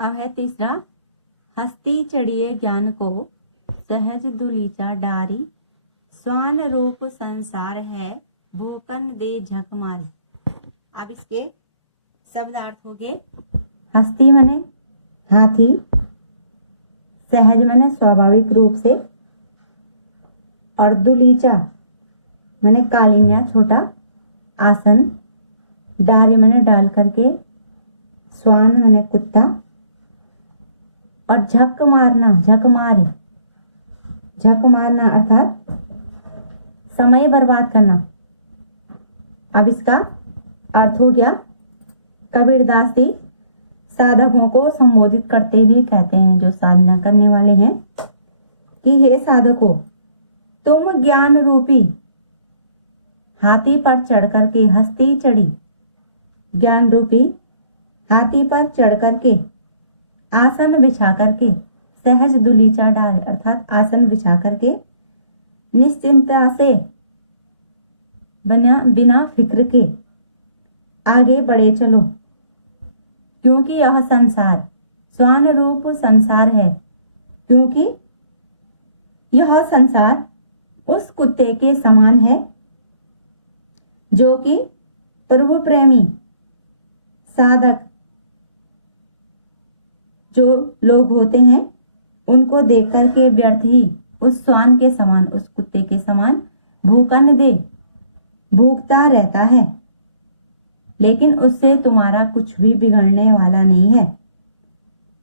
अब है तीसरा, हस्ती चढ़िए ज्ञान को सहज दुलीचा डारी, स्वान रूप संसार है भूकन दे झक मार। अब इसके शब्दार्थ हो गए, हस्ती मने हाथी, सहज मने स्वाभाविक रूप से, और दुलीचा मने कालीन या छोटा आसन, डारी मने डाल करके, स्वान मने कुत्ता, और झक मारना, झक मारे, झक मारना अर्थात समय बर्बाद करना। अब इसका अर्थ हो गया, कबीरदास जी साधकों को संबोधित करते हुए कहते हैं, जो साधना करने वाले हैं, कि हे साधकों, तुम ज्ञान रूपी हाथी पर चढ़ करके, हस्ती चढ़ी ज्ञान रूपी हाथी पर चढ़ करके, आसन बिछा करके, सहज दुलीचा डाल अर्थात आसन बिछा करके, निश्चिंता से बिना फिक्र के आगे बढ़े चलो, क्योंकि यह संसार स्वान रूप संसार है, क्योंकि यह संसार उस कुत्ते के समान है जो कि प्रभु प्रेमी साधक जो लोग होते हैं उनको देख कर के व्यर्थ ही उस स्वान के समान, उस कुत्ते के समान भूकन दे भूखता रहता है, लेकिन उससे तुम्हारा कुछ भी बिगड़ने वाला नहीं है।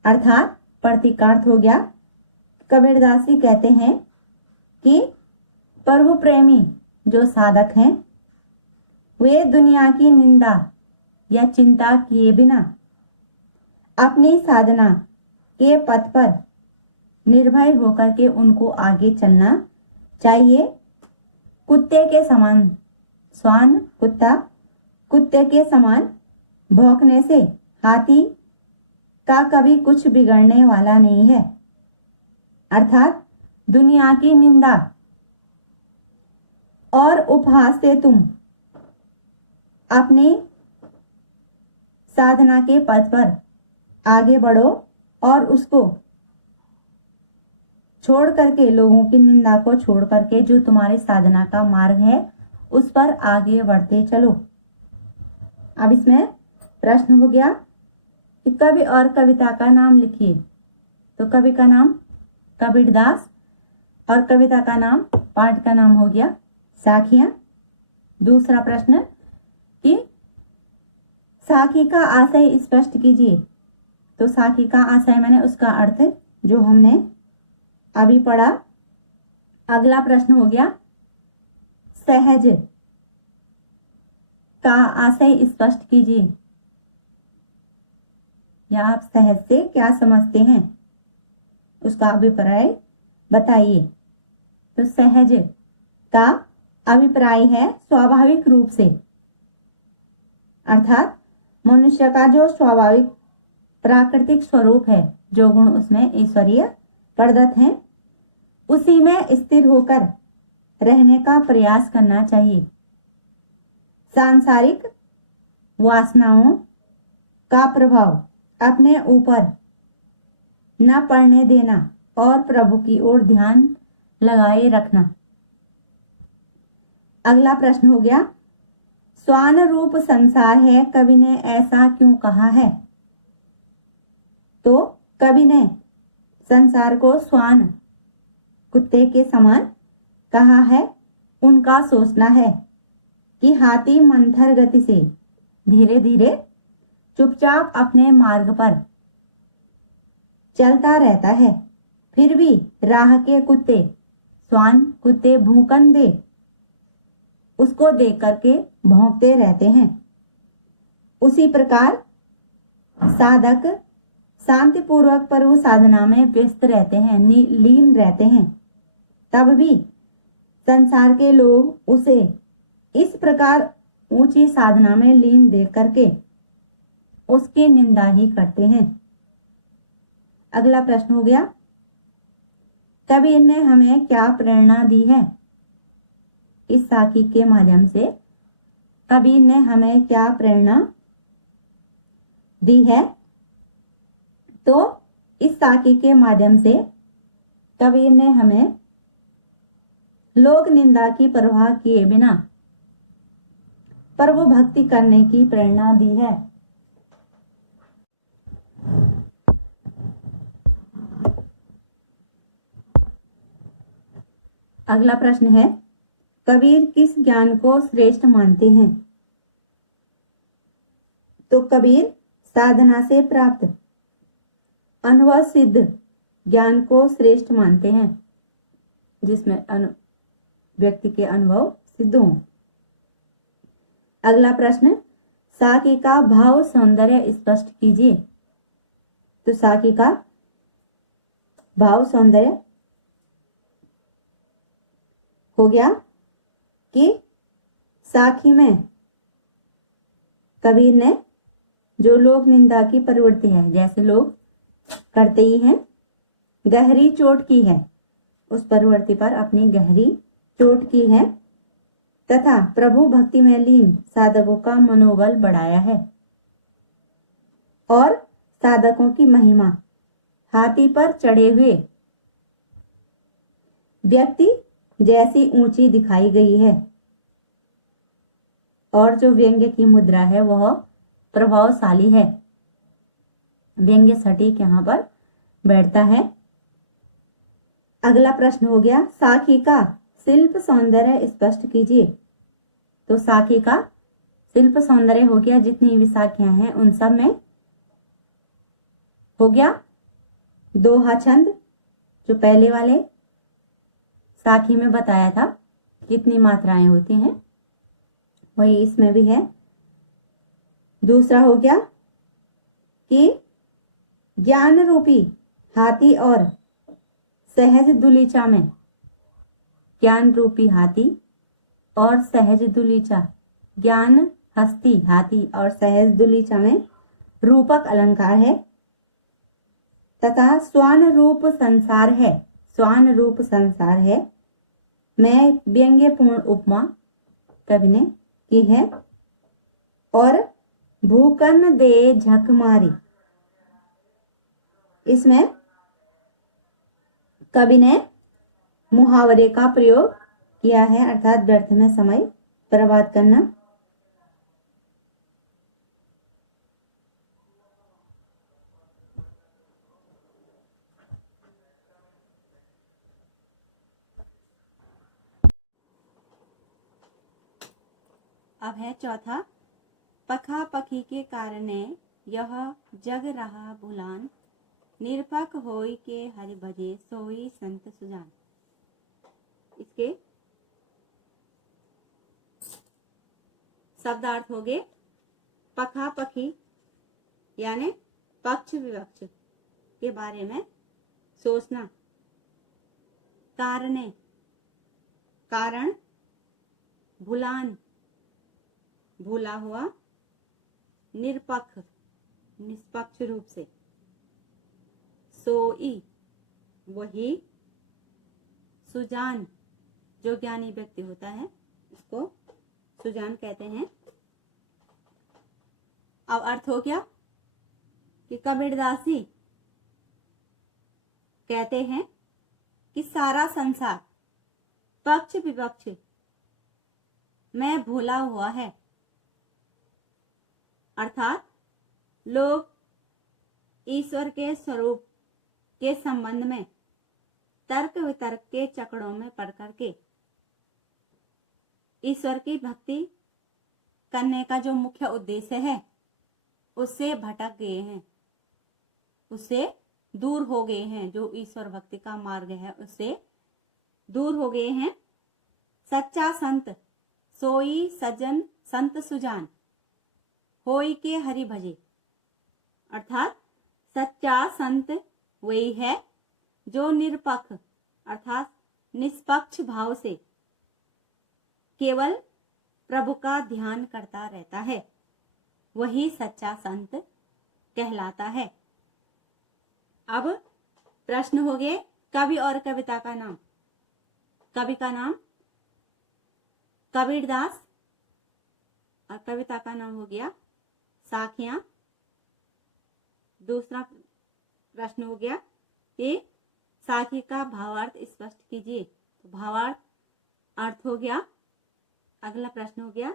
अर्थात प्रतीकार्थ हो गया, कबीरदास जी कहते हैं कि प्रभु प्रेमी जो साधक हैं वे दुनिया की निंदा या चिंता किए बिना अपनी साधना के पथ पर निर्भय होकर के उनको आगे चलना चाहिए। कुत्ते के समान स्वान कुत्ता कुत्ते के समान भौंकने से हाथी का कभी कुछ बिगड़ने वाला नहीं है। अर्थात दुनिया की निंदा और उपहास से तुम अपनी साधना के पथ पर आगे बढ़ो और उसको छोड़ करके, लोगों की निंदा को छोड़ करके जो तुम्हारे साधना का मार्ग है उस पर आगे बढ़ते चलो। अब इसमें प्रश्न हो गया कि कवि और कविता का नाम लिखिए। तो कवि का नाम कबीरदास और कविता का नाम, पाठ का नाम हो गया साखियां। दूसरा प्रश्न कि साखी का आशय स्पष्ट कीजिए। तो साखी का आशय मैंने उसका अर्थ जो हमने अभी पढ़ा। अगला प्रश्न हो गया सहज का आशय स्पष्ट कीजिए, या आप सहज से क्या समझते हैं उसका अभिप्राय बताइए। तो सहज का अभिप्राय है स्वाभाविक रूप से, अर्थात मनुष्य का जो स्वाभाविक प्राकृतिक स्वरूप है, जो गुण उसमें ईश्वरीय प्रदत्त हैं, उसी में स्थिर होकर रहने का प्रयास करना चाहिए। सांसारिक वासनाओं का प्रभाव अपने ऊपर न पड़ने देना और प्रभु की ओर ध्यान लगाए रखना। अगला प्रश्न हो गया स्वान रूप संसार है, कवि ने ऐसा क्यों कहा है। तो कवि ने संसार को स्वान कुत्ते के समान कहा है। उनका सोचना है कि हाथी मंथर गति से धीरे धीरे चुपचाप अपने मार्ग पर चलता रहता है, फिर भी राह के कुत्ते स्वान कुत्ते भूकन दे उसको देख करके भौंकते रहते हैं। उसी प्रकार साधक शांतिपूर्वक प्रभु साधना में व्यस्त रहते हैं, लीन रहते हैं, तब भी संसार के लोग उसे इस प्रकार ऊंची साधना में लीन देख करके उसकी निंदा ही करते हैं। अगला प्रश्न हो गया कबीर ने हमें क्या प्रेरणा दी है। इस साखी के माध्यम से कबीर ने हमें क्या प्रेरणा दी है। तो इस साखी के माध्यम से कबीर ने हमें लोक निंदा की परवाह किए बिना प्रभु भक्ति करने की प्रेरणा दी है। अगला प्रश्न है, कबीर किस ज्ञान को श्रेष्ठ मानते हैं? तो कबीर साधना से प्राप्त अनुभव सिद्ध ज्ञान को श्रेष्ठ मानते हैं, जिसमें व्यक्ति के अनुभव सिद्ध हों। अगला प्रश्न, साखी का भाव सौंदर्य स्पष्ट कीजिए। तो साखी का भाव सौंदर्य हो गया कि साखी में कबीर ने जो लोक निंदा की प्रवृत्ति है, जैसे लोग करते ही हैं, गहरी चोट की है, उस प्रवृत्ति पर अपनी गहरी चोट की है तथा प्रभु भक्ति में लीन साधकों का मनोबल बढ़ाया है और साधकों की महिमा हाथी पर चढ़े हुए व्यक्ति जैसी ऊंची दिखाई गई है और जो व्यंग्य की मुद्रा है वह प्रभावशाली है। व्यंग्य सटीक यहाँ पर बैठता है। अगला प्रश्न हो गया, साखी का शिल्प सौंदर्य स्पष्ट कीजिए। तो साखी का शिल्प सौंदर्य हो गया, जितनी भी साखियां हैं उन सब में हो गया दोहा छंद, जो पहले वाले साखी में बताया था कितनी मात्राएं होती हैं, वही इसमें भी है। दूसरा हो गया कि ज्ञान रूपी हाथी और सहज दुलीचा में, ज्ञान रूपी हाथी और सहज दुलीचा, ज्ञान हस्ती हाथी और सहज दुलीचा में रूपक अलंकार है तथा स्वान रूप संसार है, स्वान रूप संसार है में व्यंग्यपूर्ण उपमा कवि ने की है और भूकन दे झक मारी, इसमें कवि ने मुहावरे का प्रयोग किया है, अर्थात व्यर्थ में समय बर्बाद करना। अब है चौथा, पखा पखी के कारणे यह जग रहा भुलान, निरपक होई के हरि भजे सोई संत सुजान। इसके शब्दार्थ हो गए, पखा पखी यानी पक्ष विपक्ष के बारे में सोचना, कारणे कारण, भुलान भूला हुआ, निरपक्ष निष्पक्ष रूप से, सोई वही, सुजान जो ज्ञानी व्यक्ति होता है उसको सुजान कहते हैं। अब अर्थ हो गया कि कबीरदास जी कहते हैं कि सारा संसार पक्ष विपक्ष में भूला हुआ है, अर्थात लोग ईश्वर के स्वरूप के संबंध में तर्क वितर्क के चक्करों में पड़ करके ईश्वर की भक्ति करने का जो मुख्य उद्देश्य है उससे भटक गए हैं, उससे दूर हो गए हैं। जो ईश्वर भक्ति का मार्ग है उससे दूर हो गए हैं। सच्चा संत सोई सज्जन संत सुजान होई के हरि भजे, अर्थात सच्चा संत वही है जो निरपक्ष अर्थात निष्पक्ष भाव से केवल प्रभु का ध्यान करता रहता है, वही सच्चा संत कहलाता है। अब प्रश्न हो गए, कवि और कविता का नाम। कवि का नाम कबीरदास और कविता का नाम हो गया साखियां। दूसरा प्रश्न हो गया कि साखी का भावार्थ स्पष्ट कीजिए। तो भावार्थ अर्थ हो गया। अगला प्रश्न हो गया,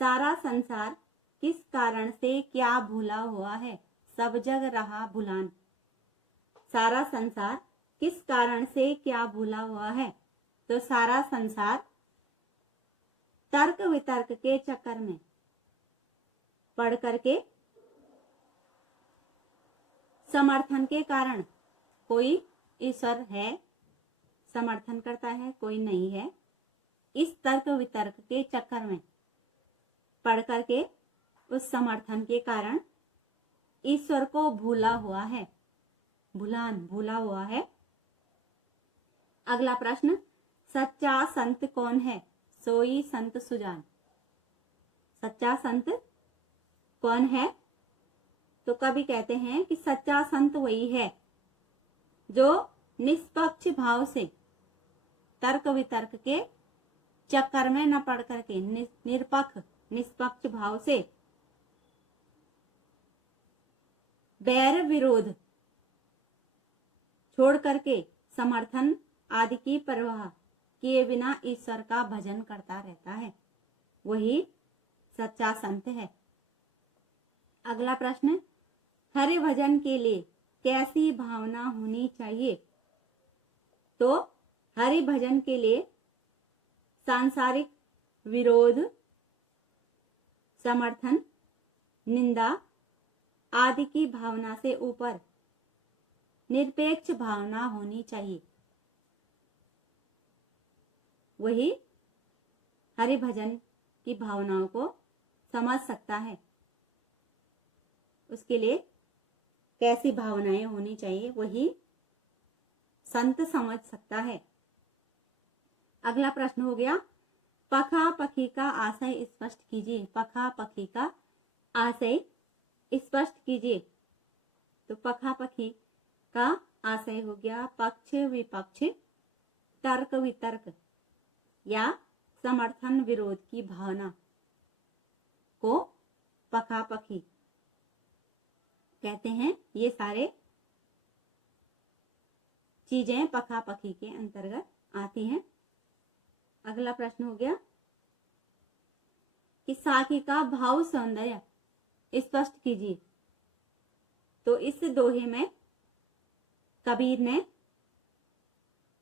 सारा संसार किस कारण से क्या भूला हुआ है, सब जग रहा भुलान। सारा संसार किस कारण से क्या भूला हुआ है? तो सारा संसार तर्क वितर्क के चक्कर में पढ़ करके समर्थन के कारण, कोई ईश्वर है समर्थन करता है, कोई नहीं है, इस तर्क वितर्क के चक्कर में पढ़ करके उस समर्थन के कारण ईश्वर को भूला हुआ है, भूला हुआ है। अगला प्रश्न, सच्चा संत कौन है, सोई संत सुजान। सच्चा संत कौन है? तो कवि कहते हैं कि सच्चा संत वही है जो निष्पक्ष भाव से तर्क वितर्क के चक्कर में न पड़ करके निष्पक्ष भाव से बैर विरोध छोड़ करके समर्थन आदि की परवाह किए बिना ईश्वर का भजन करता रहता है, वही सच्चा संत है। अगला प्रश्न, हरि भजन के लिए कैसी भावना होनी चाहिए? तो हरि भजन के लिए सांसारिक विरोध, समर्थन, निंदा आदि की भावना से ऊपर निरपेक्ष भावना होनी चाहिए, वही हरि भजन की भावनाओं को समझ सकता है। उसके लिए कैसी भावनाएं होनी चाहिए वही संत समझ सकता है। अगला प्रश्न हो गया, पखा पखी का आशय स्पष्ट कीजिए। पखा पखी का आशय स्पष्ट कीजिए। तो पखा पखी का आशय हो गया पक्ष विपक्ष, तर्क वितर्क या समर्थन विरोध की भावना को पखा पखी कहते हैं। ये सारे चीजें पखा पखी के अंतर्गत आती हैं। अगला प्रश्न हो गया कि साखी का भाव सौंदर्य स्पष्ट कीजिए। तो इस दोहे में कबीर ने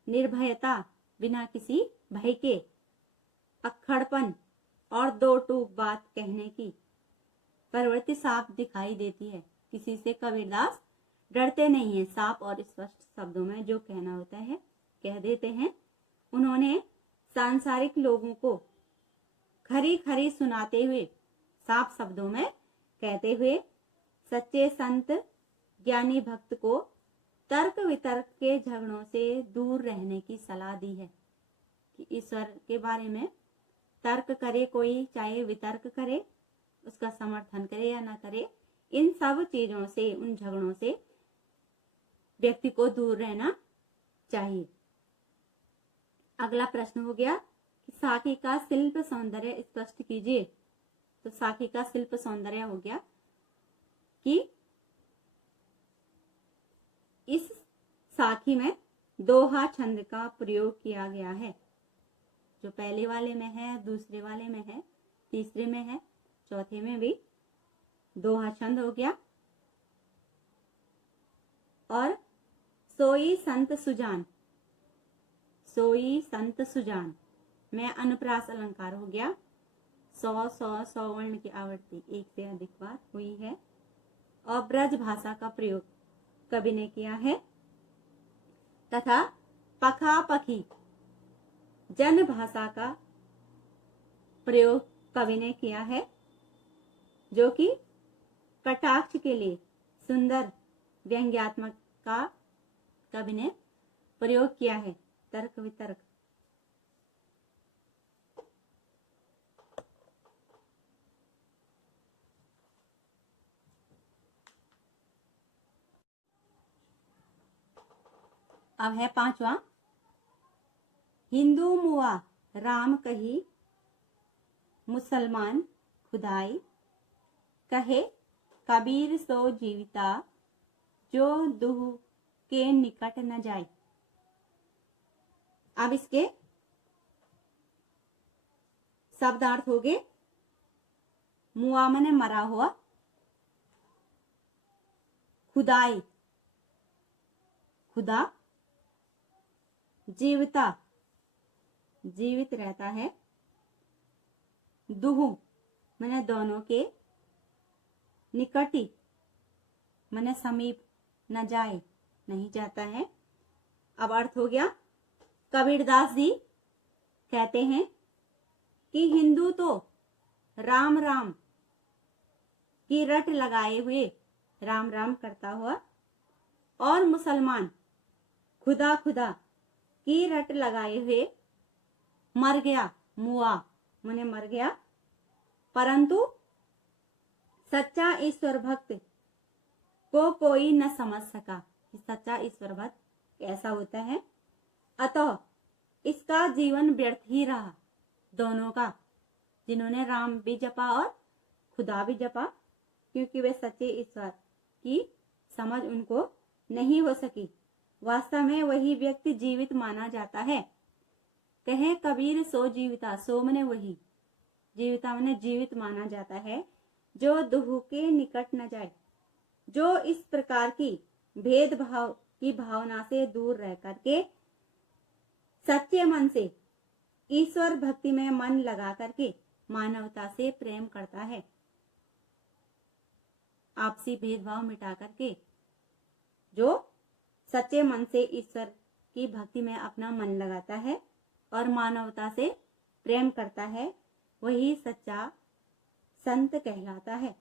निर्भयता, बिना किसी भय के, अक्खड़पन और दो टूक बात कहने की प्रवृत्ति साफ दिखाई देती है। किसी से कबीरदास डरते नहीं है, साफ और स्पष्ट शब्दों में जो कहना होता है कह देते हैं। उन्होंने सांसारिक लोगों को खरी खरी सुनाते हुए, साफ शब्दों में कहते हुए सच्चे संत ज्ञानी भक्त को तर्क वितर्क के झगड़ों से दूर रहने की सलाह दी है कि ईश्वर के बारे में तर्क करे कोई, चाहे वितर्क करे, उसका समर्थन करे या ना करे, इन सब चीजों से, उन झगड़ों से व्यक्ति को दूर रहना चाहिए। अगला प्रश्न हो गया कि साखी का शिल्प सौंदर्य स्पष्ट कीजिए। तो साखी का शिल्प सौंदर्य हो गया कि इस साखी में दोहा छंद का प्रयोग किया गया है। जो पहले वाले में है, दूसरे वाले में है, तीसरे में है, चौथे में भी दोहा छंद हो गया। और सोई संत सुजान, सोई संत सुजान में अनुप्रास अलंकार हो गया। 100 वर्ण की आवृत्ति एक से अधिक बार हुई है। और ब्रज भाषा का प्रयोग कवि ने किया है। तथा पखा पखी जन भाषा का प्रयोग कवि ने किया है, जो कि कटाक्ष के लिए सुंदर व्यंग्यात्मक का कवि ने प्रयोग किया है। तर्क वितर्क, अब है पांचवा, हिंदू मुआ राम कही, मुसलमान खुदाई, कहे कबीर सो जीविता, जो दुह के निकट न जाए। अब इसके शब्दार्थ हो गए। मुआ माने मरा हुआ, खुदाई खुदा, जीवता जीवित रहता है, दुहु माने दोनों के, निकटी माने समीप, न जाए नहीं जाता है। अब अर्थ हो गया। कबीरदास जी कहते हैं कि हिंदू तो राम राम की रट लगाए हुए राम राम करता हुआ, और मुसलमान खुदा खुदा की रट लगाए हुए मर गया, मुआ माने मर गया, परंतु सच्चा ईश्वर भक्त को कोई न समझ सका। सच्चा ईश्वर भक्त ऐसा होता है, अतः इसका जीवन व्यर्थ ही रहा। दोनों का, जिन्होंने राम भी जपा और खुदा भी जपा, क्योंकि वे सच्चे ईश्वर की समझ उनको नहीं हो सकी। वास्तव में वही व्यक्ति जीवित माना जाता है। कहे कबीर सो जीविता, सो मने वही, जीविता मने जीवित माना जाता है, जो दुह के निकट न जाए। जो इस प्रकार की भेदभाव की भावना से दूर रह करके सच्चे मन से ईश्वर भक्ति में मन लगा करके मानवता से प्रेम करता है, आपसी भेदभाव मिटा करके जो सच्चे मन से ईश्वर की भक्ति में अपना मन लगाता है और मानवता से प्रेम करता है, वही सच्चा संत कहलाता है।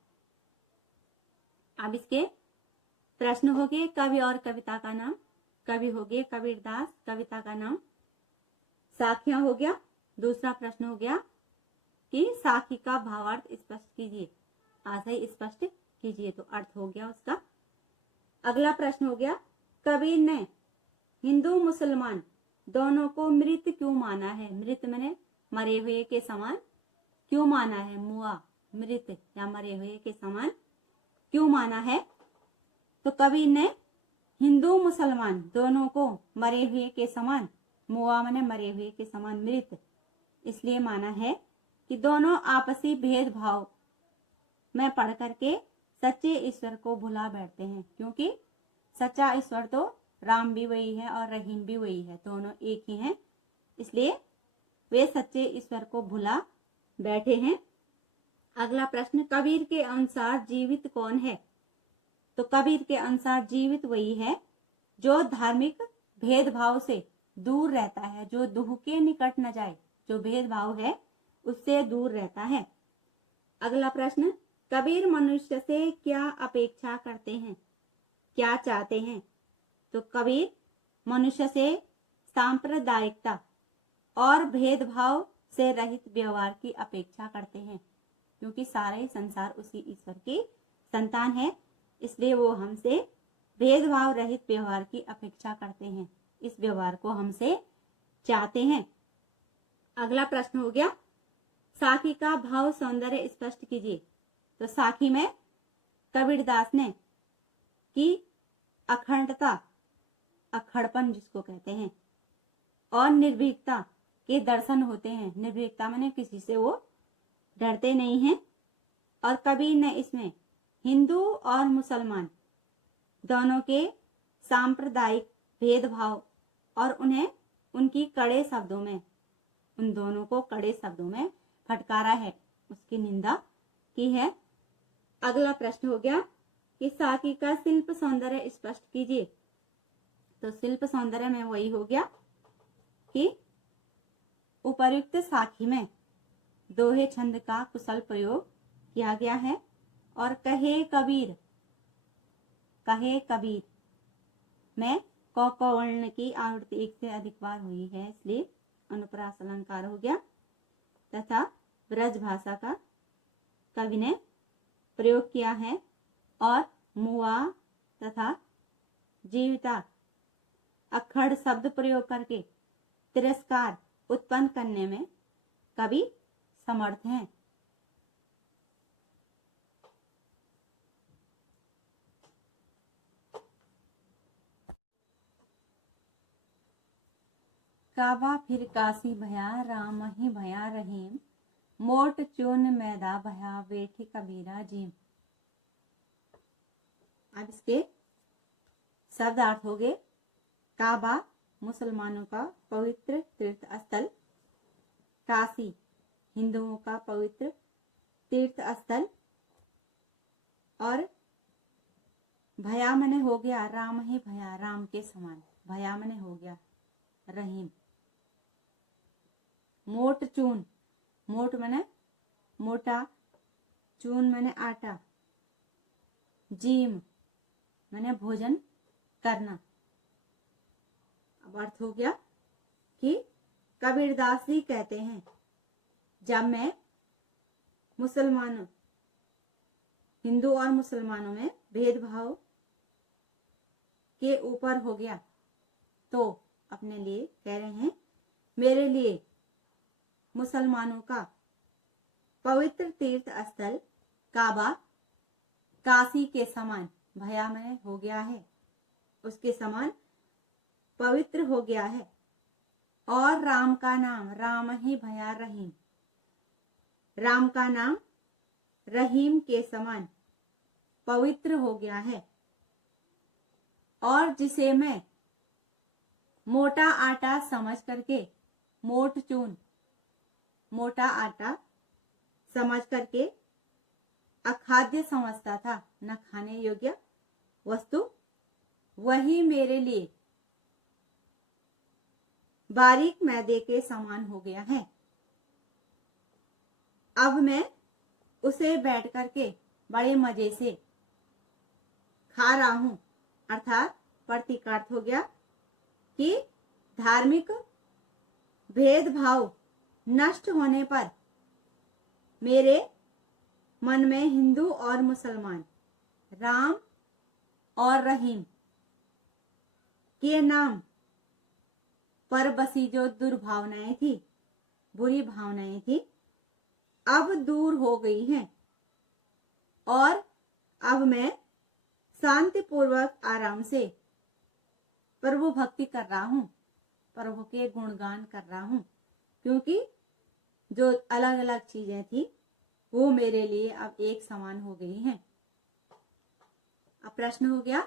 अब इसके प्रश्न हो गए। कवि और कविता का नाम। कवि हो गए कबीरदास, कविता का नाम साखियां हो गया। दूसरा प्रश्न हो गया कि साखी का भावार्थ स्पष्ट कीजिए, आशय स्पष्ट कीजिए, तो अर्थ हो गया उसका। अगला प्रश्न हो गया, कबीर ने हिंदू मुसलमान दोनों को मृत क्यों माना है। मृत मैंने मरे हुए के समान क्यों माना है, मुआ मृत या मरे हुए के समान क्यों माना है। तो कबीर ने हिंदू मुसलमान दोनों को मरे हुए के समान, मुआ माने मरे हुए के समान, मृत इसलिए माना है कि दोनों आपसी भेदभाव में पढ़ करके सच्चे ईश्वर को भुला बैठते हैं, क्योंकि सच्चा ईश्वर तो राम भी वही है और रहीम भी वही है, दोनों एक ही हैं, इसलिए वे सच्चे ईश्वर को भुला बैठे हैं। अगला प्रश्न, कबीर के अनुसार जीवित कौन है। तो कबीर के अनुसार जीवित वही है जो धार्मिक भेदभाव से दूर रहता है, जो दुह के निकट न जाए, जो भेदभाव है उससे दूर रहता है। अगला प्रश्न, कबीर मनुष्य से क्या अपेक्षा करते हैं, क्या चाहते हैं। तो कबीर मनुष्य से सांप्रदायिकता और भेदभाव से रहित व्यवहार की अपेक्षा करते हैं, क्योंकि सारा ही संसार उसी ईश्वर की संतान है, इसलिए वो हमसे भेदभाव रहित व्यवहार की अपेक्षा करते हैं, इस व्यवहार को हमसे चाहते हैं। अगला प्रश्न हो गया, साखी का भाव सौंदर्य स्पष्ट कीजिए। तो साखी में कबीरदास ने की अखंडता, अखड़पन जिसको कहते हैं, और निर्भीकता के दर्शन होते हैं। निर्भीकता माने किसी से वो डरते नहीं हैं। और कबीर ने इसमें हिंदू और मुसलमान दोनों के सांप्रदायिक भेदभाव और उन्हें उनकी कड़े शब्दों में, उन दोनों को कड़े शब्दों में फटकारा है, उसकी निंदा की है। अगला प्रश्न हो गया कि साखी का शिल्प सौंदर्य स्पष्ट कीजिए। तो शिल्प सौंदर्य में वही हो गया कि उपर्युक्त साखी में दोहे छंद का कुशल प्रयोग किया गया है, और कहे कबीर में क वर्ण की आवृत्ति एक से अधिक बार हुई है, इसलिए अनुप्रास अलंकार हो गया, तथा ब्रज भाषा का कवि ने प्रयोग किया है, और मुआ तथा जीविता अखड़ शब्द प्रयोग करके तिरस्कार उत्पन्न करने में कवि समर्थ हैं। काबा फिर काशी भया, राम ही भया रहीम, मोट चून मैदा भया, बैठे कबीरा जीम। अब इसके शब्द अर्थ हो गए। काबा मुसलमानों का पवित्र तीर्थ स्थल, काशी हिंदुओं का पवित्र तीर्थ स्थल, और भया मने हो गया, राम ही भया, राम के समान, भया मने हो गया, रहीम। मोट चून, मोट मने मोटा, चून मने आटा, जीम मने भोजन करना। अब अर्थ हो गया कि कबीरदास जी कहते हैं, जब मैं मुसलमानों, हिंदू और मुसलमानों में भेदभाव के ऊपर हो गया, तो अपने लिए कह रहे हैं, मेरे लिए मुसलमानों का पवित्र तीर्थ स्थल काबा काशी के समान, भया में हो गया है, उसके समान पवित्र हो गया है, और राम का नाम, राम ही भया रहीम, राम का नाम रहीम के समान पवित्र हो गया है, और जिसे मैं मोटा आटा समझ करके, मोट चून मोटा आटा समझ करके अखाद्य समझता था, न खाने योग्य वस्तु, वही मेरे लिए बारीक मैदे के समान हो गया है। अब मैं उसे बैठ करके बड़े मजे से खा रहा हूं। अर्थात प्रतीकार्थ हो गया कि धार्मिक भेदभाव नष्ट होने पर मेरे मन में हिंदू और मुसलमान, राम और रहीम के नाम पर बसी जो दुर्भावनाएं थी, बुरी भावनाएं थी, अब दूर हो गई हैं, और अब मैं शांतिपूर्वक आराम से प्रभु भक्ति कर रहा हूं, प्रभु के गुणगान कर रहा हूं, क्योंकि जो अलग अलग चीजें थी वो मेरे लिए अब एक समान हो गई हैं। अब प्रश्न हो गया,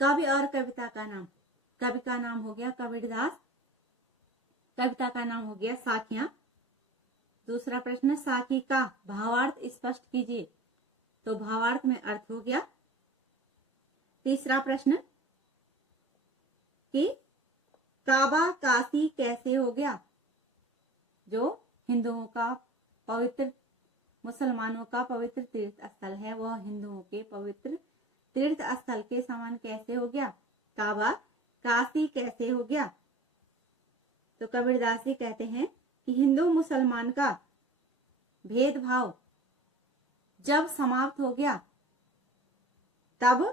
कवि और कविता का नाम। कवि का नाम हो गया कबीरदास, कविता का नाम हो गया साखियां। दूसरा प्रश्न, साखी का भावार्थ स्पष्ट कीजिए, तो भावार्थ में अर्थ हो गया। तीसरा प्रश्न कि काबा काशी कैसे हो गया, जो हिंदुओं का पवित्र, मुसलमानों का पवित्र तीर्थ स्थल है, वह हिंदुओं के पवित्र तीर्थ स्थल के समान कैसे हो गया, काबा काशी कैसे हो गया। तो कबीरदास जी कहते हैं कि हिंदू मुसलमान का भेदभाव जब समाप्त हो गया, तब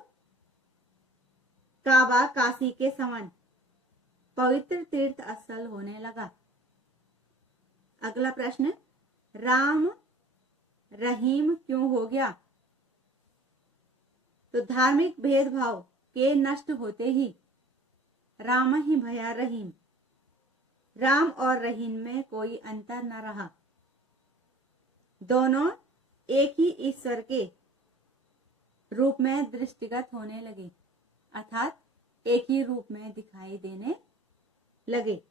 काबा काशी के समान पवित्र तीर्थ स्थल होने लगा। अगला प्रश्न, राम रहीम क्यों हो गया, तो धार्मिक भेदभाव के नष्ट होते ही राम ही भया रहीम, राम और रहीम में कोई अंतर न रहा, दोनों एक ही ईश्वर के रूप में दृष्टिगत होने लगे, अर्थात एक ही रूप में दिखाई देने लगे।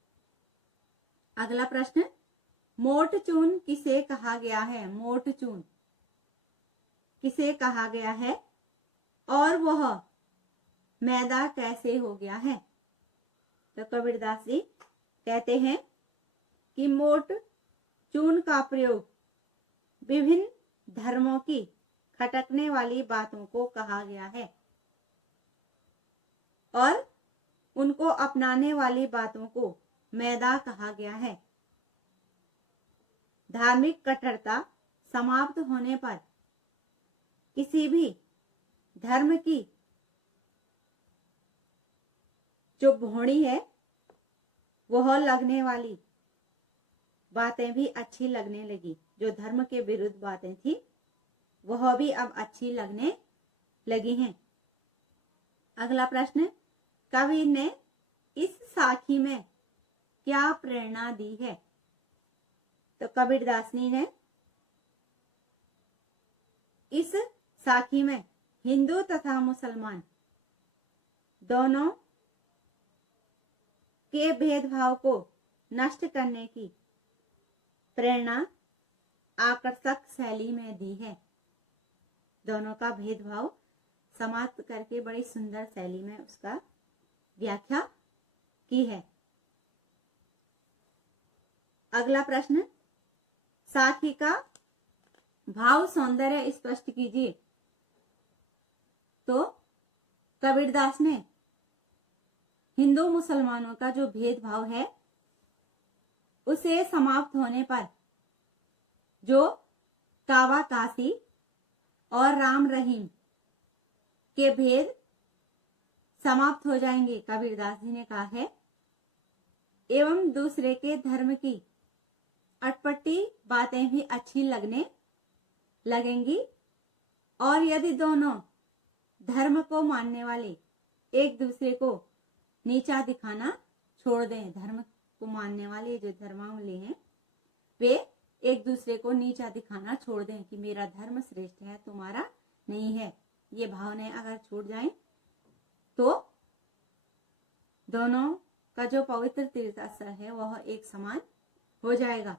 अगला प्रश्न, मोट चून किसे कहा गया है, मोट चून किसे कहा गया है, और वह मैदा कैसे हो गया है। तो कबीरदास जी कहते हैं कि मोट चून का प्रयोग विभिन्न धर्मों की खटकने वाली बातों को कहा गया है, और उनको अपनाने वाली बातों को मैदा कहा गया है। धार्मिक कट्टरता समाप्त होने पर किसी भी धर्म की जो भोणी है, वह लगने वाली बातें भी अच्छी लगने लगी, जो धर्म के विरुद्ध बातें थी वह भी अब अच्छी लगने लगी हैं। अगला प्रश्न, कवि ने इस साखी में क्या प्रेरणा दी है? तो कबीरदासनी ने इस साखी में हिंदू तथा मुसलमान दोनों के भेदभाव को नष्ट करने की प्रेरणा आकर्षक शैली में दी है। दोनों का भेदभाव समाप्त करके बड़ी सुंदर शैली में उसका व्याख्या की है। अगला प्रश्न, साखी का भाव सौंदर्य स्पष्ट कीजिए। तो कबीरदास ने हिंदू मुसलमानों का जो भेदभाव है उसे समाप्त होने पर जो कावा काशी और राम रहीम के भेद समाप्त हो जाएंगे, कबीरदास जी ने कहा है, एवं दूसरे के धर्म की अटपटी बातें भी अच्छी लगने लगेंगी, और यदि दोनों धर्म को मानने वाले एक दूसरे को नीचा दिखाना छोड़ दें, धर्म को मानने वाले जो धर्मावलंबी हैं वे एक दूसरे को नीचा दिखाना छोड़ दें कि मेरा धर्म श्रेष्ठ है, तुम्हारा नहीं है, ये भावनाएं अगर छूट जाएं तो दोनों का जो पवित्र तीर्थ स्थल है वह एक समान हो जाएगा।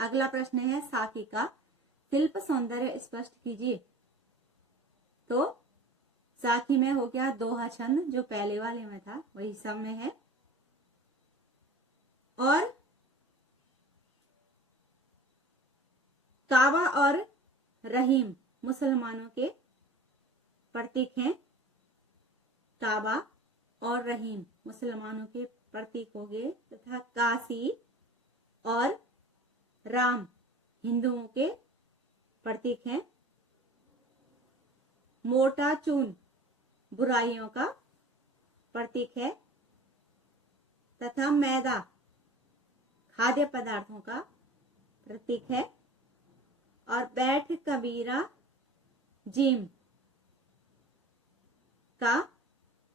अगला प्रश्न है, साखी का शिल्प सौंदर्य स्पष्ट कीजिए। तो साखी में हो गया दोहा छंद, जो पहले वाले में था वही सब में है, और काबा और रहीम मुसलमानों के प्रतीक हैं। काबा और रहीम मुसलमानों के प्रतीक हो गए, तथा काशी और राम हिंदुओं के प्रतीक हैं। मोटा चून बुराइयों का प्रतीक है, तथा मैदा खाद्य पदार्थों का प्रतीक है, और बैठ कबीरा जिम का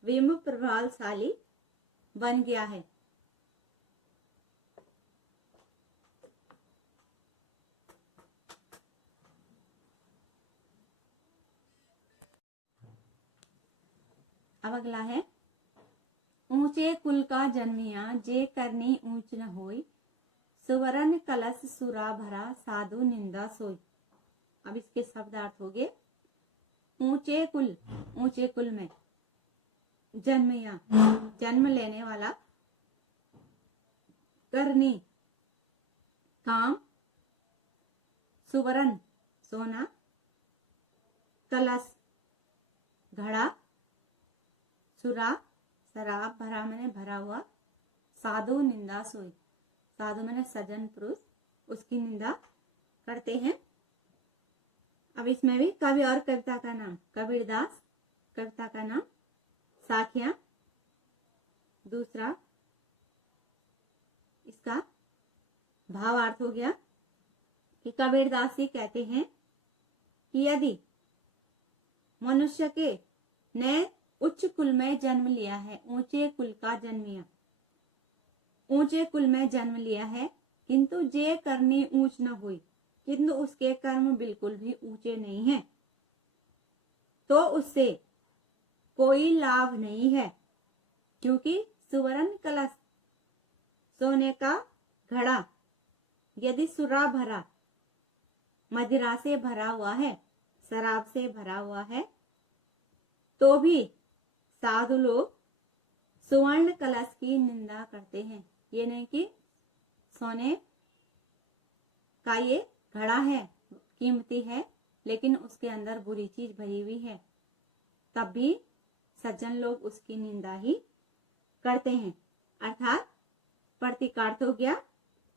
विम प्रभावशाली बन गया है। अब अगला है, ऊंचे कुल का जन्मिया जे करनी ऊंच न होई, सुवर्ण कलश सुरा भरा साधु निंदा सोई। अब इसके शब्दार्थ हो गए, ऊंचे कुल में जन्मिया जन्म लेने वाला, करनी काम, सुवर्ण सोना, कलश घड़ा, सुरा शराब, भरा मैंने भरा हुआ, साधु निंदा सोई, साधु मैंने सज्जन पुरुष उसकी निंदा करते हैं। अब इसमें भी कवि और कविता का नाम, कबीरदास, कविता का नाम साखियां। दूसरा इसका भावार्थ हो गया कि कबीरदास जी कहते हैं कि यदि मनुष्य के ने उच्च कुल में जन्म लिया है, ऊंचे कुल का जन्मिया, ऊंचे कुल में जन्म लिया है, किंतु जे करनी ऊंच न हुई, किंतु उसके कर्म बिल्कुल भी ऊंचे नहीं है, तो उससे कोई लाभ नहीं है, क्योंकि सुवर्ण कलश सोने का घड़ा यदि सुरा भरा मदिरा से भरा हुआ है, शराब से भरा हुआ है, तो भी साधु लोग सुवर्ण कलश की निंदा करते हैं। ये नहीं कि सोने का ये घड़ा है, कीमती है, लेकिन उसके अंदर बुरी चीज भरी हुई है, तब भी सज्जन लोग उसकी निंदा ही करते हैं। अर्थात प्रतीकार्थ हो गया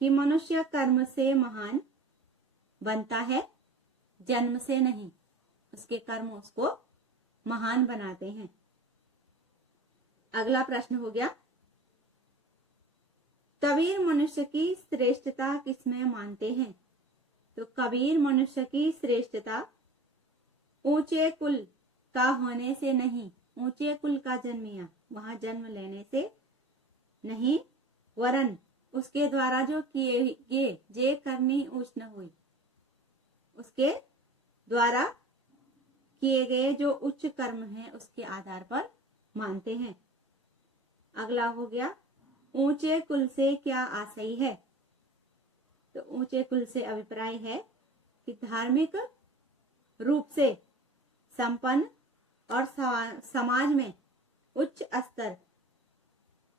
कि मनुष्य कर्म से महान बनता है, जन्म से नहीं, उसके कर्म उसको महान बनाते हैं। अगला प्रश्न हो गया, कबीर मनुष्य की श्रेष्ठता किसमें मानते हैं? तो कबीर मनुष्य की श्रेष्ठता ऊंचे कुल का होने से नहीं, ऊंचे कुल का जन्मिया, वहां जन्म लेने से नहीं, वरन उसके द्वारा जो किए ये जे करनी उष्ण हुई, उसके द्वारा किए गए जो उच्च कर्म हैं उसके आधार पर मानते हैं। अगला हो गया ऊंचे कुल से क्या आशय है। तो ऊंचे कुल से अभिप्राय है कि धार्मिक रूप से संपन्न और समाज में उच्च स्तर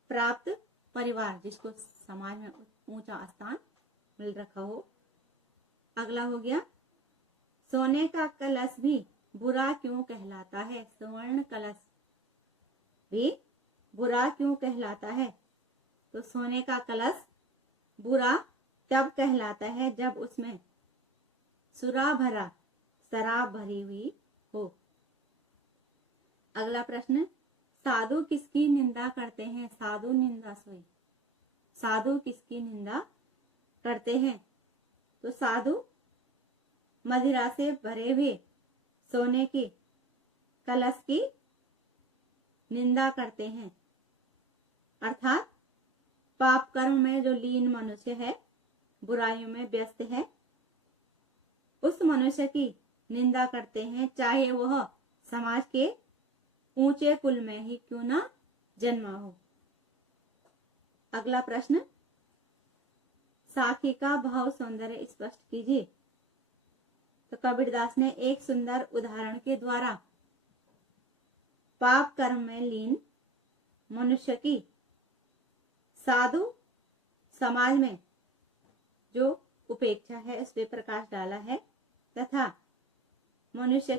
प्राप्त परिवार, जिसको समाज में ऊंचा स्थान मिल रखा हो। अगला हो गया सोने का कलश भी बुरा क्यों कहलाता है। स्वर्ण कलश भी बुरा क्यों कहलाता है। तो सोने का कलश बुरा तब कहलाता है जब उसमें सुरा भरा शराब भरी हुई हो। अगला प्रश्न साधु किसकी निंदा करते हैं। साधु निंदा सोई, साधु किसकी निंदा करते हैं। तो साधु मदिरा से भरे हुए सोने के कलश की निंदा करते हैं, अर्थात पाप कर्म में जो लीन मनुष्य है, बुराइयों में व्यस्त है, उस मनुष्य की निंदा करते हैं, चाहे वह समाज के ऊंचे कुल में ही क्यों ना जन्मा हो। अगला प्रश्न साखी का भाव सौंदर्य स्पष्ट कीजिए। तो कबीरदास ने एक सुंदर उदाहरण के द्वारा पाप कर्म में लीन मनुष्य की साधु समाज में जो उपेक्षा है उस पर प्रकाश डाला है, तथा मनुष्य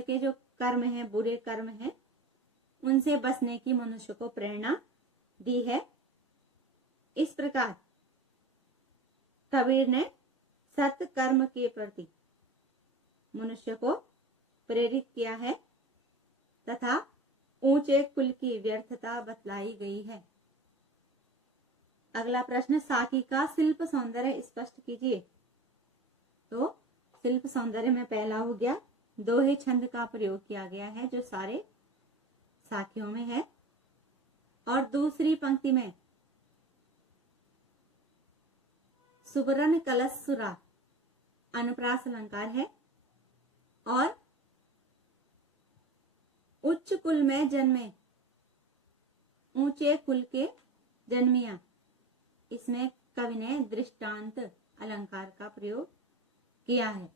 के जो कर्म है, बुरे कर्म है, उनसे बचने की मनुष्य को प्रेरणा दी है। इस प्रकार कबीर ने सत्य कर्म के प्रति मनुष्य को प्रेरित किया है तथा ऊंचे कुल की व्यर्थता बतलाई गई है। अगला प्रश्न साखी का शिल्प सौंदर्य स्पष्ट कीजिए। तो शिल्प सौंदर्य में पहला हो गया दोहे छंद का प्रयोग किया गया है जो सारे साखियों में है, और दूसरी पंक्ति में सुबरन कलश सुरा अनुप्रास अलंकार है, और उच्च कुल में जन्मे ऊंचे कुल के जन्मिया, इसमें कवि ने दृष्टांत अलंकार का प्रयोग किया है।